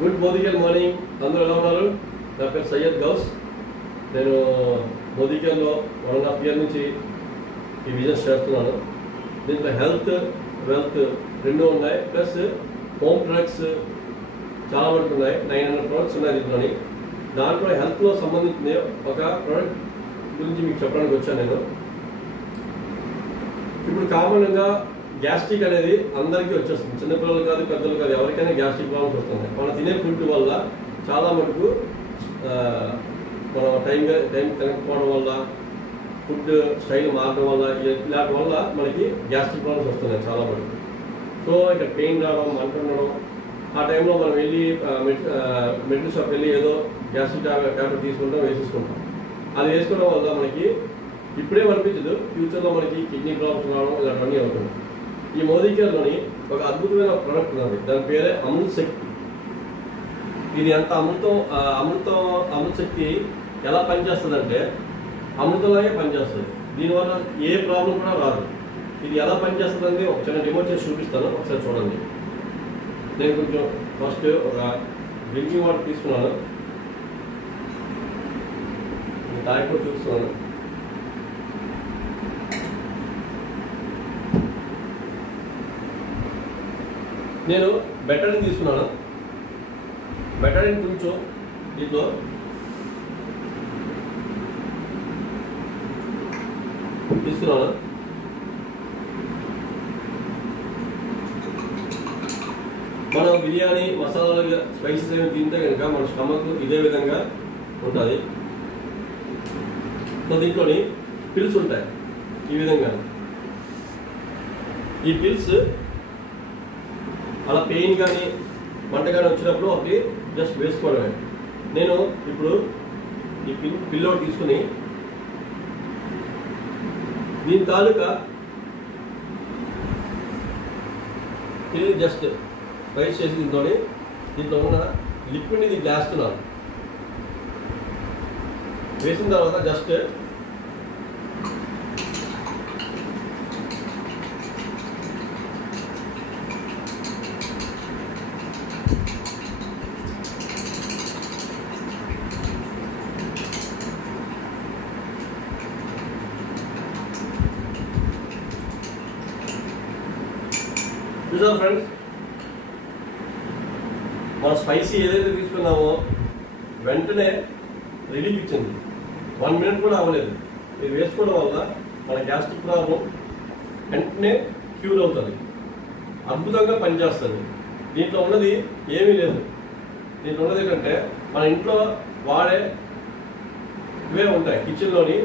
Good morning అందరూ ఎలా ఉన్నారు? నా పేరు సయ్యద్ గౌస్. నేను మోదీకేర్లో 1.5 year నుంచి ఈ బిజినెస్ చేస్తున్నాను. దీంట్లో హెల్త్ వెల్త్ రెండు ఉన్నాయి, ప్లస్ హోమ్ ప్రొడక్ట్స్ చాలా వరకు ఉన్నాయి. 900 products ఉన్నాయి దీంట్లోని. దాంట్లో హెల్త్లో సంబంధించిన ఒక ప్రోడక్ట్ గురించి మీకు చెప్పడానికి వచ్చాను నేను. ఇప్పుడు కామన్గా గ్యాస్ట్రిక్ అనేది అందరికీ వచ్చేస్తుంది. చిన్నపిల్లలు కాదు, పెద్దలు కాదు, ఎవరికైనా గ్యాస్ట్రిక్ ప్రాబ్లమ్స్ వస్తున్నాయి. మనం తినే ఫుడ్ వల్ల చాలా మటుకు మనం టైం తినకపోవడం వల్ల, ఫుడ్ స్టైల్ మారడం వల్ల, ఇలాంటి వల్ల మనకి గ్యాస్ట్రిక్ ప్రాబ్లమ్స్ వస్తున్నాయి చాలా మటుకు. సో ఇక్కడ పెయిన్ రావడం, మంట ఉండడం, ఆ టైంలో మనం వెళ్ళి మెడికల్ షాప్కి వెళ్ళి ఏదో గ్యాస్ట్రిక్ ట్యాబ్లెట్ తీసుకుంటాం, వేసేసుకుంటాం. అది వేసుకోవడం వల్ల మనకి ఇప్పుడే అనిపించదు, ఫ్యూచర్లో మనకి కిడ్నీ ప్రాబ్లమ్స్ రావడం ఇలాంటివన్నీ అవుతుంది. ఈ మోదీకేర్లోని ఒక అద్భుతమైన ప్రోడక్ట్ ఉంది, దాని పేరే అమృత్ శక్తి. ఇది ఎంత అమృత శక్తి ఎలా పనిచేస్తుందంటే అమృతంలాగే పనిచేస్తుంది. దీనివల్ల ఏ ప్రాబ్లం కూడా రాదు. ఇది ఎలా పనిచేస్తుందని ఒక చిన్న డెమో చేసి చూపిస్తాను, ఒకసారి చూడండి. నేను కొంచెం ఫస్ట్ ఒక డ్రింకింగ్ వాటర్ తీసుకున్నాను, తాగి కూడా చూస్తున్నాను. నేను బెటడిన్ తీసుకున్నాను. బెటడిన్ కొంచెం దీంట్లో తీసుకున్నాను. మనం బిర్యానీ మసాలాలు స్పైసెస్ ఏమి తింటే కనుక మన స్టమక్ ఇదే విధంగా ఉంటుంది. సో దీంట్లోని పిల్స్ ఉంటాయి ఈ విధంగా. ఈ పిల్స్ అలా పెయిన్ కానీ మంట కానీ వచ్చినప్పుడు ఒకటి జస్ట్ వేసుకోవడమే. నేను ఇప్పుడు ఈ పిల్లో తీసుకుని దీని తాలూకా పిల్లి జస్ట్ రైస్ చేసి దీంట్లో ఉన్న లిక్విడ్ని దీన్ని వేస్తున్నాను. వేసిన తర్వాత జస్ట్ చూసారు ఫ్రెండ్స్, మనం స్పైసీ ఏదైతే తీసుకున్నామో వెంటనే రిలీఫ్ ఇచ్చింది. 1 minute కూడా అవ్వలేదు. ఇది వేసుకోవడం వల్ల మన గ్యాస్ట్రిక్ ప్రాబ్లం వెంటనే క్యూర్ అవుతుంది, అద్భుతంగా పనిచేస్తుంది. దీంట్లో ఉన్నది ఏమీ లేదు. దీంట్లో ఉన్నది ఏంటంటే మన ఇంట్లో వాడే ఇవే ఉంటాయి. కిచెన్లోని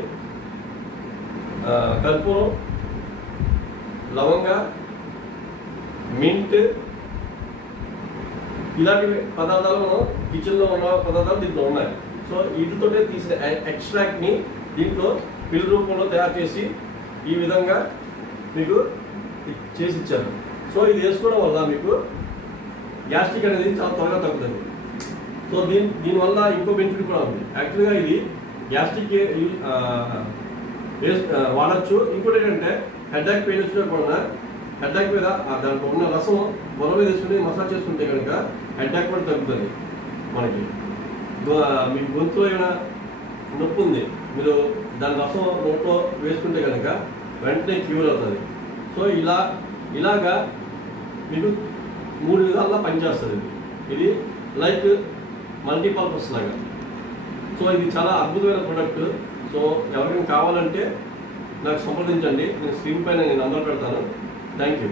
కర్పూరం, లవంగ, మింట్, ఇలాంటి పదార్థాలు కిచెన్లో ఉన్న పదార్థాలు దీంట్లో ఉన్నాయి. సో వీటితో తీసిన ఎక్స్ట్రాక్ట్ని దీంట్లో పిల్ రూపంలో తయారు చేసి ఈ విధంగా మీకు చేసి ఇచ్చారు. సో ఇది వేసుకోవడం వల్ల మీకు గ్యాస్ట్రిక్ అనేది చాలా త్వరగా తగ్గుతుంది. సో దీనివల్ల ఇంకో బెనిఫిట్ కూడా ఉంది. యాక్చువల్గా ఇది గ్యాస్ట్రిక్ వాడచ్చు. ఇంకోటి ఏంటంటే హెడ్ఏక్ పెయిన్ వచ్చినా కూడా హెడ్ఏక్ మీద దాంట్లో ఉన్న రసం బొల మీద వేసుకుని మసాజ్ చేసుకుంటే కనుక హెడ్ఏక్ కూడా తగ్గుతుంది. మనకి మీకు గొంతులో ఏమైనా నొప్పి ఉంది, మీరు దాని రసం నోట్లో వేసుకుంటే కనుక వెంటనే క్యూర్ అవుతుంది. సో ఇలాగా మీకు 3 విధాలుగా పనిచేస్తుంది. ఇది లైక్ మల్టీపర్పస్ లాగా. సో ఇది చాలా అద్భుతమైన ప్రోడక్ట్. సో ఎవరికైనా కావాలంటే నాకు సంప్రదించండి. నేను స్క్రీన్ పైన నంబర్ పెడతాను. Thank you.